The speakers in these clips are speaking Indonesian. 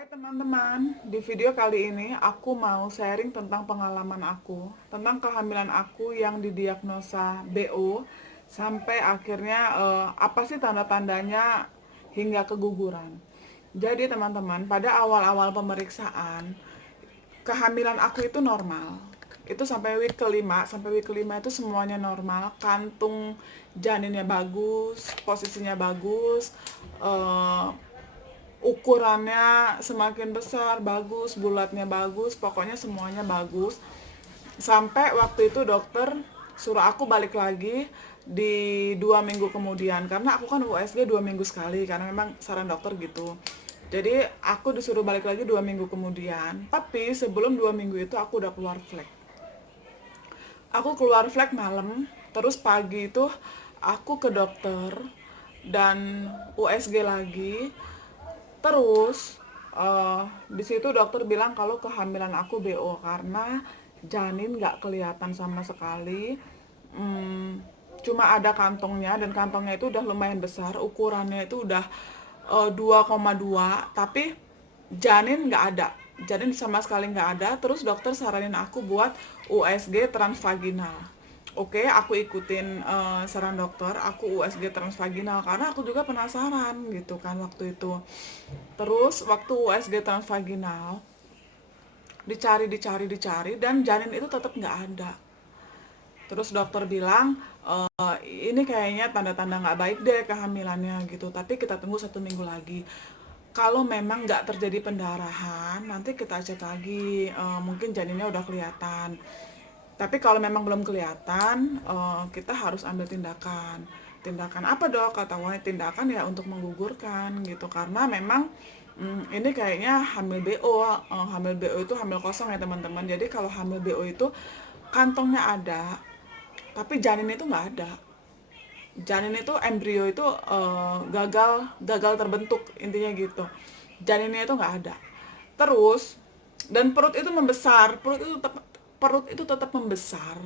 Hai teman-teman, di video kali ini aku mau sharing tentang pengalaman aku, tentang kehamilan aku yang didiagnosa BO, sampai akhirnya apa sih tanda-tandanya hingga keguguran. Jadi teman-teman, pada awal-awal pemeriksaan, kehamilan aku itu normal. Itu sampai week kelima, sampai week kelima itu semuanya normal, kantung janinnya bagus, posisinya bagus, eh, ukurannya semakin besar, bagus, bulatnya bagus, pokoknya semuanya bagus. Sampai waktu itu dokter suruh aku balik lagi di 2 minggu kemudian, karena aku kan USG 2 minggu sekali, karena memang saran dokter gitu. Jadi aku disuruh balik lagi 2 minggu kemudian. Tapi sebelum 2 minggu itu aku udah keluar flek. Aku keluar flek malam, terus pagi itu aku ke dokter dan USG lagi. Terus di situ dokter bilang kalau kehamilan aku BO karena janin nggak kelihatan sama sekali. Hmm, Cuma ada kantongnya dan kantongnya itu udah lumayan besar, ukurannya itu udah 2,2, tapi janin nggak ada. Janin sama sekali nggak ada. Terus dokter saranin aku buat USG transvaginal. Oke, aku ikutin saran dokter, aku USG transvaginal karena aku juga penasaran gitu kan waktu itu. Terus waktu USG transvaginal dicari dan janin itu tetap nggak ada. Terus dokter bilang ini kayaknya tanda-tanda nggak baik deh kehamilannya gitu. Tapi kita tunggu 1 minggu lagi. Kalau memang nggak terjadi pendarahan, nanti kita cek lagi. Mungkin janinnya udah kelihatan. Tapi kalau memang belum kelihatan, kita harus ambil tindakan. Tindakan apa dok? Kata wanita, tindakan ya untuk menggugurkan gitu. Karena memang ini kayaknya hamil BO. Hamil BO itu hamil kosong ya teman-teman. Jadi kalau hamil BO itu kantongnya ada, tapi janin itu nggak ada. Janin itu embrio itu gagal gagal terbentuk, intinya gitu. Janinnya itu nggak ada. Terus dan perut itu tetap membesar.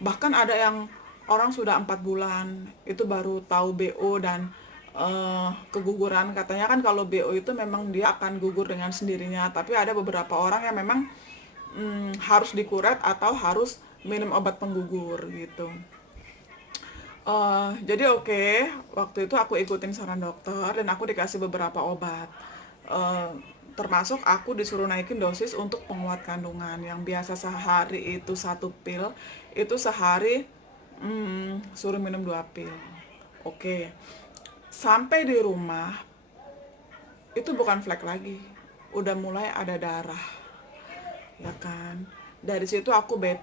Bahkan ada yang orang sudah 4 bulan itu baru tahu BO dan keguguran. Katanya kan kalau BO itu memang dia akan gugur dengan sendirinya, tapi ada beberapa orang yang memang harus dikuret atau harus minum obat penggugur gitu. Jadi oke, waktu itu aku ikutin saran dokter dan aku dikasih beberapa obat. Eh, Termasuk aku disuruh naikin dosis untuk penguat kandungan yang biasa sehari itu 1 pil, itu sehari suruh minum 2 pil. Oke, sampai di rumah itu bukan flek lagi, udah mulai ada darah, ya kan. Dari situ aku bed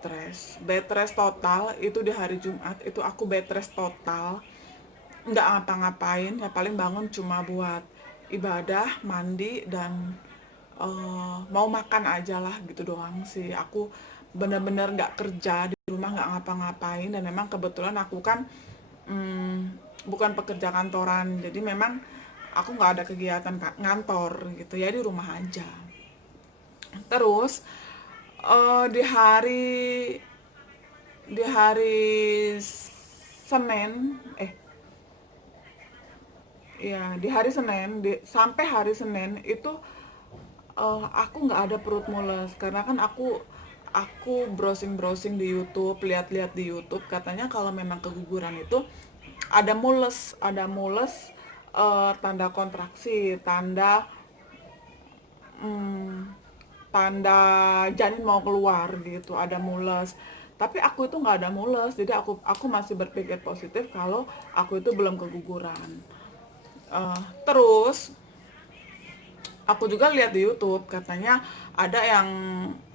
rest total. Itu di hari Jumat itu aku bed rest total, nggak ngapa-ngapain, ya paling bangun cuma buat ibadah, mandi, dan mau makan aja lah gitu doang sih. Aku bener-bener nggak kerja di rumah, nggak ngapa-ngapain, dan memang kebetulan aku kan bukan pekerja kantoran, jadi memang aku nggak ada kegiatan ngantor gitu ya, di rumah aja. Terus di hari Senin, ya, di hari Senin, sampai hari Senin itu aku nggak ada perut mules karena kan aku browsing-browsing di YouTube, lihat-lihat di YouTube, katanya kalau memang keguguran itu ada mules, tanda kontraksi, mm, tanda janin mau keluar gitu, ada mules. Tapi aku itu nggak ada mules, jadi aku masih berpikir positif kalau aku itu belum keguguran. Terus aku juga lihat di YouTube, katanya ada yang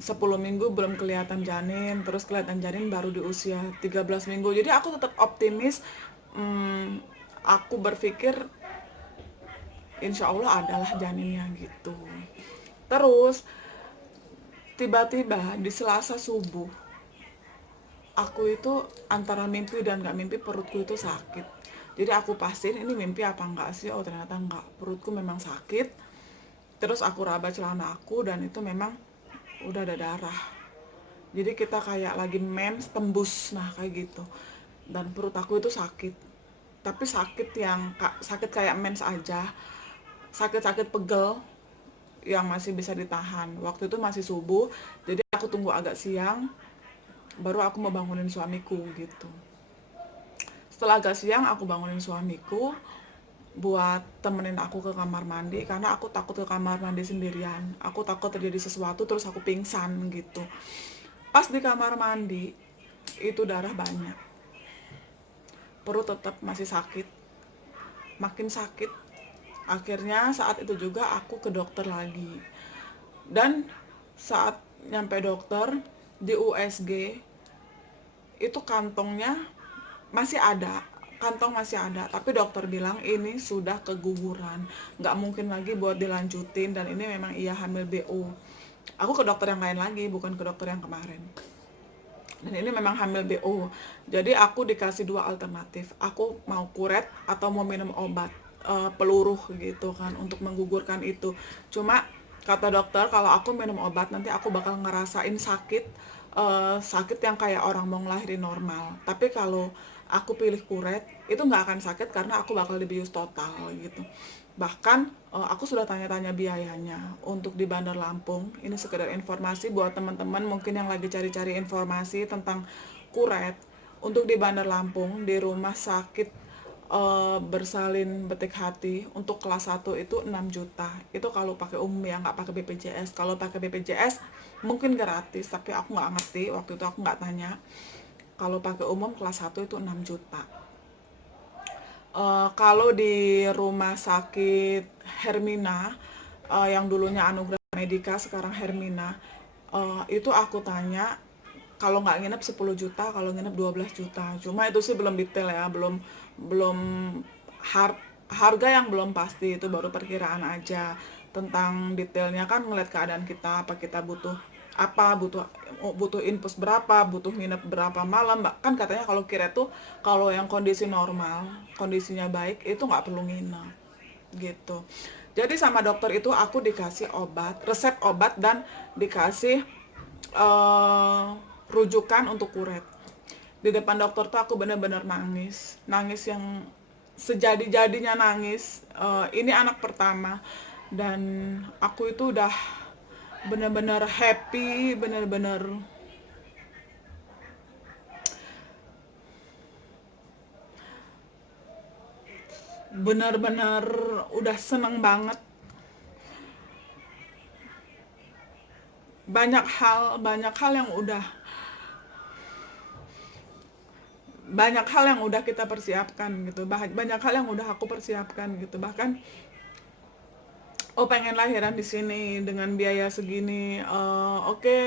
10 minggu belum kelihatan janin, terus kelihatan janin baru di usia 13 minggu. Jadi aku tetap optimis. Hmm, aku berpikir insya Allah adalah janinnya gitu. Terus tiba-tiba di Selasa subuh, aku itu antara mimpi dan gak mimpi, perutku itu sakit. Jadi aku pastiin ini mimpi apa enggak sih. Oh ternyata enggak, perutku memang sakit. Terus aku raba celana aku dan itu memang udah ada darah. Jadi kita kayak lagi mens tembus, nah kayak gitu. Dan perut aku itu sakit, tapi sakit yang sakit kayak mens aja, sakit-sakit pegel. yang masih bisa ditahan. Waktu itu masih subuh, jadi aku tunggu agak siang, baru aku mau bangunin suamiku gitu. Setelah agak siang, aku bangunin suamiku buat temenin aku ke kamar mandi, karena aku takut ke kamar mandi sendirian. Aku takut terjadi sesuatu terus aku pingsan gitu. Pas di kamar mandi, itu darah banyak. Perut tetap masih sakit, makin sakit. Akhirnya saat itu juga aku ke dokter lagi. Dan saat nyampe dokter di USG, itu kantongnya masih ada, kantong masih ada, tapi dokter bilang ini sudah keguguran, nggak mungkin lagi buat dilanjutin, dan ini memang iya hamil BO. Aku ke dokter yang lain lagi, bukan ke dokter yang kemarin, dan ini memang hamil BO. Jadi aku dikasih dua alternatif, aku mau kuret atau mau minum obat peluruh gitu kan untuk menggugurkan itu. Cuma kata dokter kalau aku minum obat nanti aku bakal ngerasain sakit, sakit yang kayak orang mau ngelahirin normal. Tapi kalau aku pilih kuret itu nggak akan sakit karena aku bakal dibius total gitu. Bahkan aku sudah tanya-tanya biayanya untuk di Bandar Lampung. Ini sekedar informasi buat teman-teman mungkin yang lagi cari-cari informasi tentang kuret. Untuk di Bandar Lampung, di rumah sakit Bersalin Betik Hati, untuk kelas 1 itu 6 juta. Itu kalau pakai umum ya, nggak pakai BPJS. Kalau pakai BPJS mungkin gratis, tapi aku nggak ngerti, waktu itu aku nggak tanya. Kalau pakai umum kelas 1 itu 6 juta. Kalau di rumah sakit Hermina, yang dulunya Anugerah Medika sekarang Hermina, itu aku tanya kalau nggak nginep 10 juta, kalau nginep 12 juta. Cuma itu sih belum detail ya, belum belum har- harga yang belum pasti, itu baru perkiraan aja. Tentang detailnya kan ngeliat keadaan kita, apa kita butuh apa, butuh butuh infus berapa, butuh nginep berapa malam, Mbak. Kan katanya kalau kira tuh kalau yang kondisi normal, kondisinya baik itu nggak perlu nginep gitu. Jadi sama dokter itu aku dikasih obat, resep obat, dan dikasih eh, rujukan untuk kuret. Di depan dokter tuh aku bener-bener nangis, nangis yang sejadi-jadinya nangis. Ini anak pertama dan aku itu udah bener-bener happy, bener-bener bener-bener udah seneng banget. Banyak hal yang udah banyak hal yang udah kita persiapkan gitu, banyak hal yang udah aku persiapkan gitu. Bahkan oh pengen lahiran di sini dengan biaya segini, oke,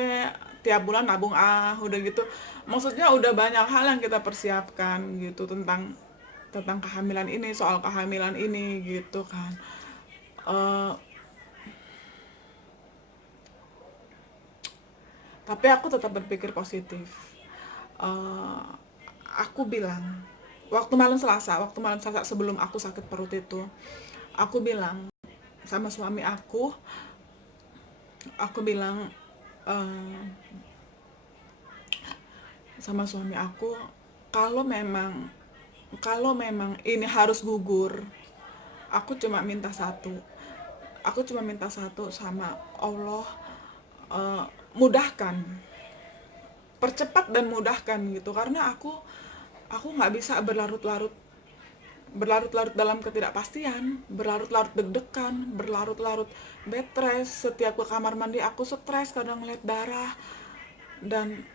tiap bulan nabung udah gitu. Maksudnya udah banyak hal yang kita persiapkan gitu tentang tentang kehamilan ini, soal kehamilan ini gitu kan. Eh, tapi aku tetap berpikir positif. Eh, aku bilang waktu malam Selasa sebelum aku sakit perut itu, aku bilang sama suami aku bilang eh, sama suami aku, kalau memang kalau memang ini harus gugur, aku cuma minta satu. Aku cuma minta satu sama Allah, eh, mudahkan, percepat dan mudahkan gitu. Karena aku nggak bisa berlarut-larut dalam ketidakpastian, berlarut-larut deg-degan, berlarut-larut bed rest. Setiap ke kamar mandi aku stres kadang ngeliat darah, dan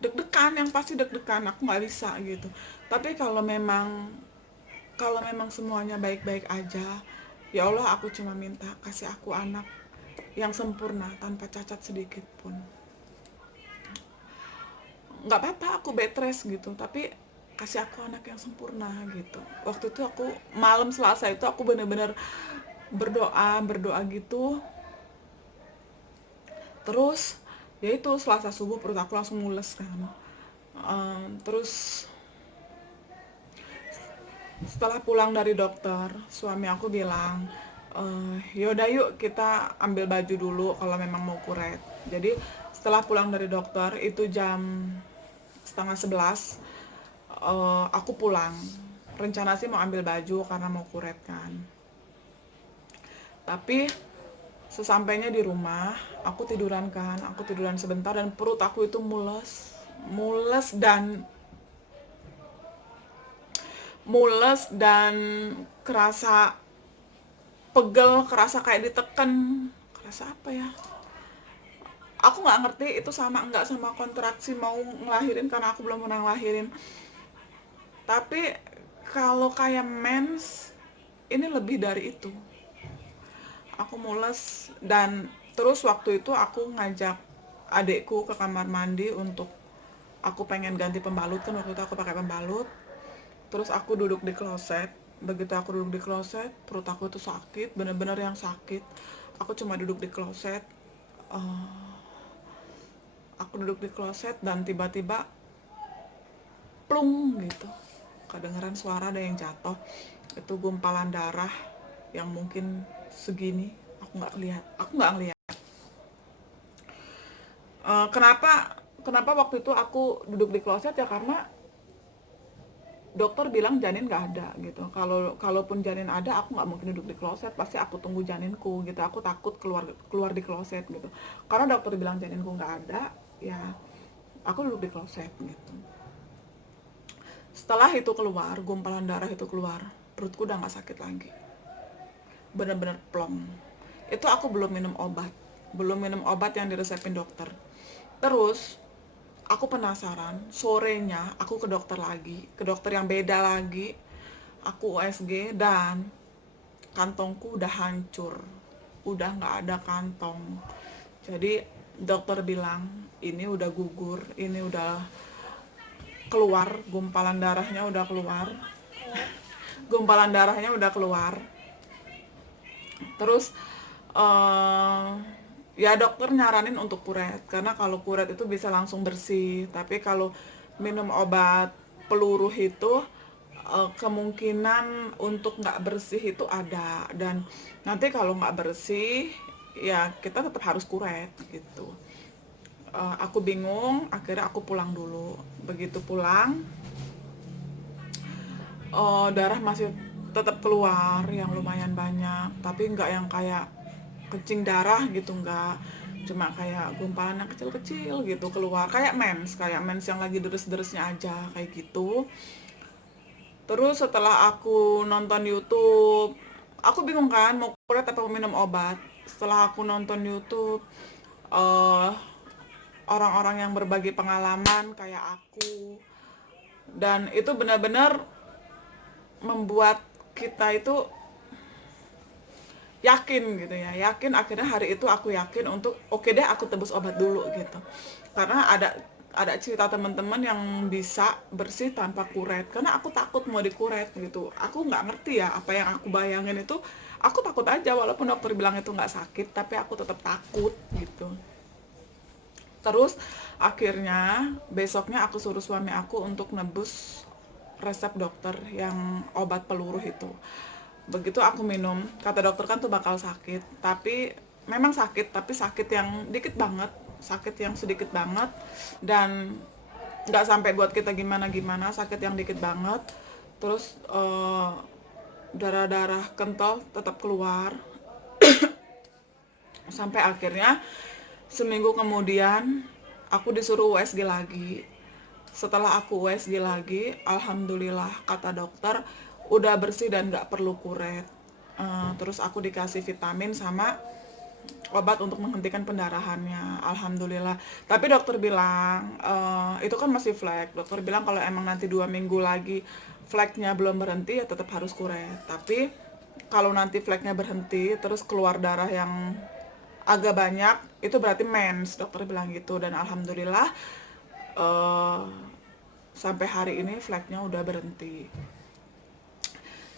deg-degan, yang pasti deg-degan, aku nggak bisa gitu. Tapi kalau memang semuanya baik-baik aja, ya Allah, aku cuma minta kasih aku anak yang sempurna tanpa cacat sedikit pun. Nggak apa-apa aku bed rest gitu, tapi kasih aku anak yang sempurna gitu. Waktu itu aku malam Selasa itu aku bener-bener berdoa gitu. Terus ya itu Selasa subuh perut aku langsung mules kan. Terus setelah pulang dari dokter, suami aku bilang, yaudah yuk kita ambil baju dulu kalau memang mau kuret. Jadi setelah pulang dari dokter itu jam setengah 11, aku pulang. Rencana sih mau ambil baju karena mau kuret kan. Tapi sesampainya di rumah, aku tiduran sebentar dan perut aku itu mules dan kerasa pegel, kerasa kayak ditekan, kerasa apa ya? Aku nggak ngerti itu sama nggak sama kontraksi mau ngelahirin karena aku belum pernah ngelahirin. Tapi kalau kayak mens, ini lebih dari itu. Aku mules dan terus waktu itu aku ngajak adekku ke kamar mandi untuk aku pengen ganti pembalut, kan waktu itu aku pakai pembalut. Terus aku duduk di kloset. Begitu aku duduk di kloset, perut aku itu sakit, bener-bener yang sakit. Aku cuma duduk di kloset. Aku duduk di kloset dan tiba-tiba plung gitu. Kedengeran suara ada yang jatuh. Itu gumpalan darah yang mungkin segini. Aku nggak ngeliat. Kenapa waktu itu aku duduk di kloset ya karena dokter bilang janin nggak ada gitu. Kalaupun janin ada, aku nggak mungkin duduk di kloset, pasti aku tunggu janinku gitu. Aku takut keluar di kloset gitu. Karena dokter bilang janinku nggak ada, ya aku duduk di kloset gitu. Setelah itu keluar, gumpalan darah itu keluar, perutku udah nggak sakit lagi. Bener-bener plong. Itu aku belum minum obat yang diresepin dokter. Terus aku penasaran, sorenya aku ke dokter yang beda lagi. Aku USG dan kantongku udah hancur, udah nggak ada kantong. Jadi dokter bilang ini udah gugur, ini udah keluar, gumpalan darahnya udah keluar. Terus ya dokter nyaranin untuk kuret, karena kalau kuret itu bisa langsung bersih. Tapi kalau minum obat peluruh itu kemungkinan untuk nggak bersih itu ada, dan nanti kalau nggak bersih ya kita tetap harus kuret gitu. Aku bingung, akhirnya aku pulang dulu. Begitu pulang, darah masih tetap keluar yang lumayan banyak, tapi nggak yang kayak kencing darah gitu, nggak, cuma kayak gumpalan yang kecil-kecil gitu keluar, kayak mens yang lagi deres-deresnya aja kayak gitu. Terus setelah aku nonton YouTube, aku bingung kan mau kuret atau mau minum obat. Setelah aku nonton YouTube, eh orang-orang yang berbagi pengalaman kayak aku, dan itu benar-benar membuat kita itu yakin gitu ya, akhirnya hari itu aku yakin untuk oke deh aku tebus obat dulu gitu. Karena ada cerita teman-teman yang bisa bersih tanpa kuret, karena aku takut mau dikuret gitu. Aku nggak ngerti ya apa yang aku bayangin itu, aku takut aja walaupun dokter bilang itu nggak sakit, tapi aku tetap takut gitu. Terus akhirnya besoknya aku suruh suami aku untuk nebus resep dokter yang obat peluruh itu. Begitu aku minum, kata dokter kan tuh bakal sakit, tapi memang sakit, tapi sakit yang dikit banget, sakit yang sedikit banget, dan nggak sampai buat kita gimana-gimana, sakit yang dikit banget. Terus darah-darah kental tetap keluar, sampai akhirnya seminggu kemudian aku disuruh USG lagi. Setelah aku USG lagi, alhamdulillah kata dokter udah bersih dan nggak perlu kuret. Terus aku dikasih vitamin sama obat untuk menghentikan pendarahannya, alhamdulillah. Tapi dokter bilang itu kan masih flek. Dokter bilang kalau emang nanti 2 minggu lagi fleknya belum berhenti ya tetap harus kuret. Tapi kalau nanti fleknya berhenti terus keluar darah yang agak banyak, itu berarti mens, dokter bilang gitu. Dan alhamdulillah eh, sampai hari ini fleknya udah berhenti.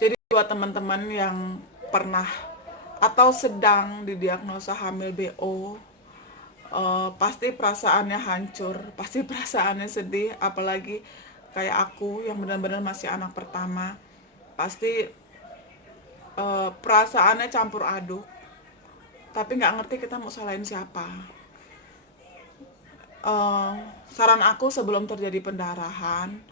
Jadi buat teman-teman yang pernah atau sedang didiagnosa hamil BO, pasti perasaannya hancur, pasti perasaannya sedih, apalagi kayak aku yang benar-benar masih anak pertama, pasti perasaannya campur aduk, tapi nggak ngerti kita mau salahin siapa. Eh, Saran aku sebelum terjadi pendarahan,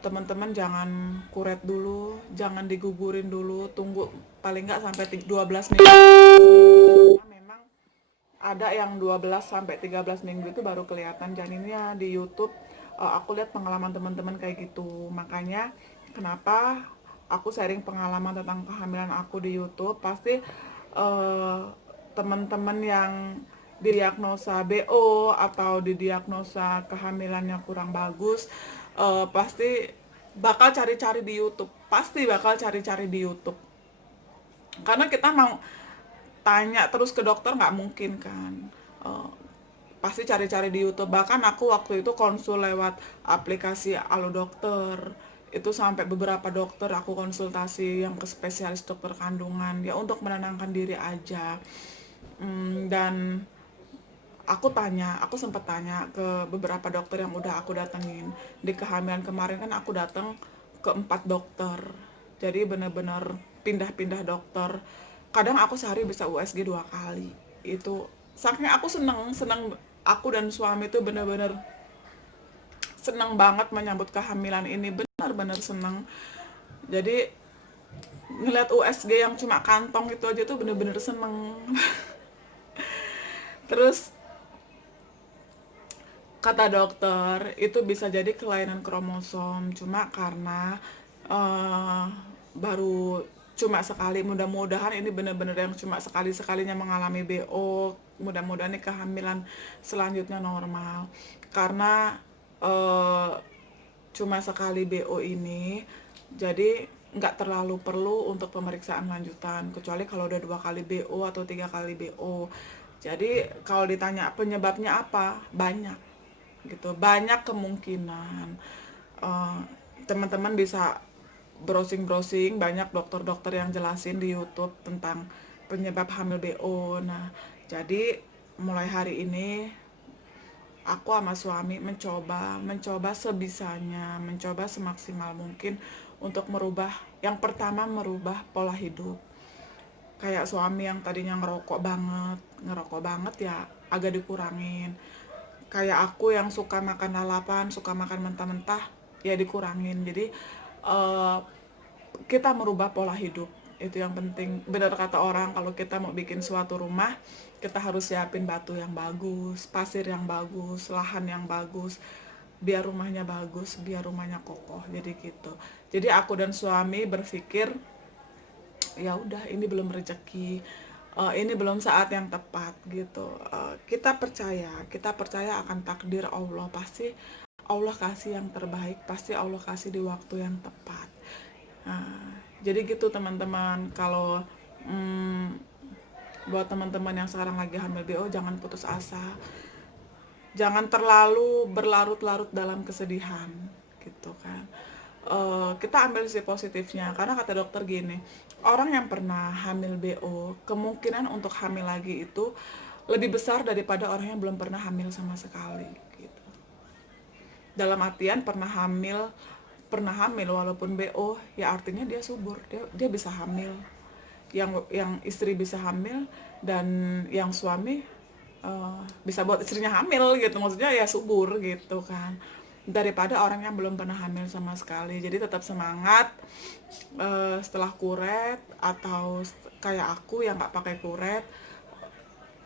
teman-teman jangan kuret dulu, jangan digugurin dulu, tunggu paling nggak sampai 12 minggu. Karena memang ada yang 12 sampai 13 minggu itu baru kelihatan janinnya di YouTube. Aku lihat pengalaman teman-teman kayak gitu. Makanya kenapa aku sharing pengalaman tentang kehamilan aku di YouTube, pasti eh, teman-teman yang didiagnosa BO atau didiagnosa kehamilannya kurang bagus, pasti bakal cari-cari di YouTube. Pasti bakal cari-cari di YouTube. Karena kita mau tanya terus ke dokter nggak mungkin kan. Eh, Pasti cari-cari di YouTube. Bahkan aku waktu itu konsul lewat aplikasi Alo Dokter. Itu sampai beberapa dokter aku konsultasi yang ke spesialis dokter kandungan ya untuk menenangkan diri aja. Dan aku sempat tanya ke beberapa dokter yang udah aku datengin. Di kehamilan kemarin kan aku datang ke 4 dokter. Jadi bener-bener pindah-pindah dokter. Kadang aku sehari bisa USG 2 kali. Itu saking aku seneng aku dan suami itu bener-bener seneng banget menyambut kehamilan ini, benar-benar seneng. Jadi ngeliat USG yang cuma kantong itu aja tuh bener-bener seneng. Terus kata dokter itu bisa jadi kelainan kromosom, cuma karena eh, baru cuma sekali, mudah-mudahan ini benar-benar yang cuma sekali-sekalinya mengalami BO, mudah-mudahan ini kehamilan selanjutnya normal. Karena eh, cuma sekali BO ini, jadi nggak terlalu perlu untuk pemeriksaan lanjutan, kecuali kalau udah 2 kali BO atau 3 kali BO. Jadi kalau ditanya penyebabnya apa, banyak gitu, banyak kemungkinan. Eh, Teman-teman bisa browsing-browsing, banyak dokter-dokter yang jelasin di YouTube tentang penyebab hamil BO. Nah, jadi mulai hari ini aku sama suami mencoba sebisanya, mencoba semaksimal mungkin untuk merubah. Yang pertama, merubah pola hidup. Kayak suami yang tadinya ngerokok banget ya agak dikurangin. Kayak aku yang suka makan lalapan, suka makan mentah-mentah, ya dikurangin. Jadi eh, kita merubah pola hidup, itu yang penting. Benar kata orang, kalau kita mau bikin suatu rumah, kita harus siapin batu yang bagus, pasir yang bagus, lahan yang bagus, biar rumahnya bagus, biar rumahnya kokoh. Jadi gitu. Jadi aku dan suami berpikir, ya udah ini belum rezeki, ini belum saat yang tepat gitu. Kita percaya akan takdir Allah. Pasti Allah kasih yang terbaik, pasti Allah kasih di waktu yang tepat. Jadi gitu teman-teman. Kalau buat teman-teman yang sekarang lagi hamil BO, jangan putus asa, jangan terlalu berlarut-larut dalam kesedihan gitu kan. Kita ambil sisi positifnya, karena kata dokter gini, orang yang pernah hamil BO kemungkinan untuk hamil lagi itu lebih besar daripada orang yang belum pernah hamil sama sekali gitu. Dalam artian pernah hamil walaupun BO, ya artinya dia subur, dia bisa hamil. Yang istri bisa hamil, dan yang suami bisa buat istrinya hamil gitu, maksudnya ya subur gitu kan, daripada orang yang belum pernah hamil sama sekali. Jadi tetap semangat. Setelah kuret atau kayak aku yang nggak pakai kuret,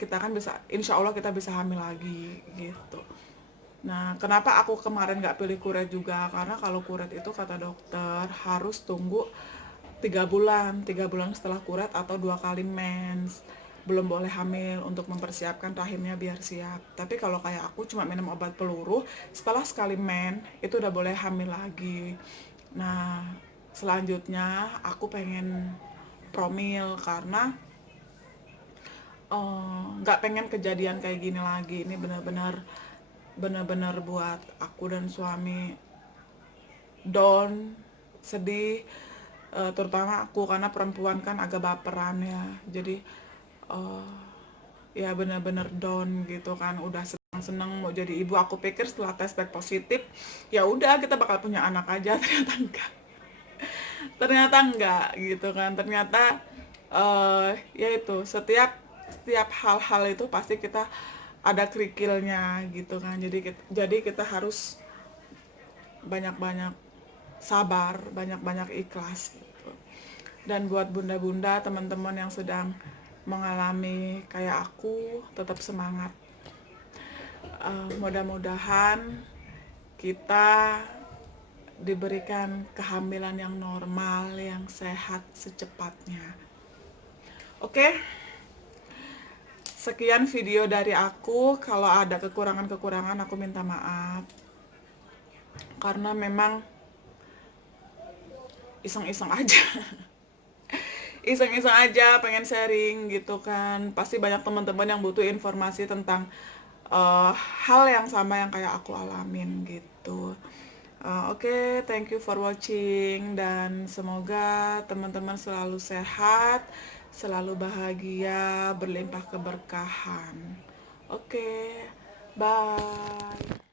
kita kan bisa, insya Allah kita bisa hamil lagi gitu. Nah, kenapa aku kemarin nggak pilih kuret juga? Karena kalau kuret itu kata dokter harus tunggu 3 bulan setelah kuret atau 2 kali mens. Belum boleh hamil untuk mempersiapkan rahimnya biar siap. Tapi kalau kayak aku cuma minum obat peluru, setelah sekali men itu udah boleh hamil lagi. Nah, selanjutnya aku pengen promil karena nggak pengen kejadian kayak gini lagi. Ini benar-benar buat aku dan suami down, sedih. Terutama aku karena perempuan kan agak baperan ya. Jadi eh, ya benar-benar down gitu kan. Udah seneng mau jadi ibu, aku pikir setelah tes pack positif ya udah kita bakal punya anak aja. Ternyata enggak gitu kan. Ternyata ya itu, setiap hal-hal itu pasti kita ada kerikilnya gitu kan. Jadi kita harus banyak-banyak sabar, banyak-banyak ikhlas gitu. Dan buat bunda-bunda, teman-teman yang sedang mengalami kayak aku, tetap semangat. Mudah-mudahan kita diberikan kehamilan yang normal, yang sehat secepatnya. Oke, sekian video dari aku. Kalau ada kekurangan-kekurangan aku minta maaf. Karena memang iseng-iseng aja. Iseng-iseng aja pengen sharing gitu kan. Pasti banyak teman-teman yang butuh informasi tentang hal yang sama yang kayak aku alamin gitu. Oke, thank you for watching dan semoga teman-teman selalu sehat, selalu bahagia, berlimpah keberkahan. Oke, bye.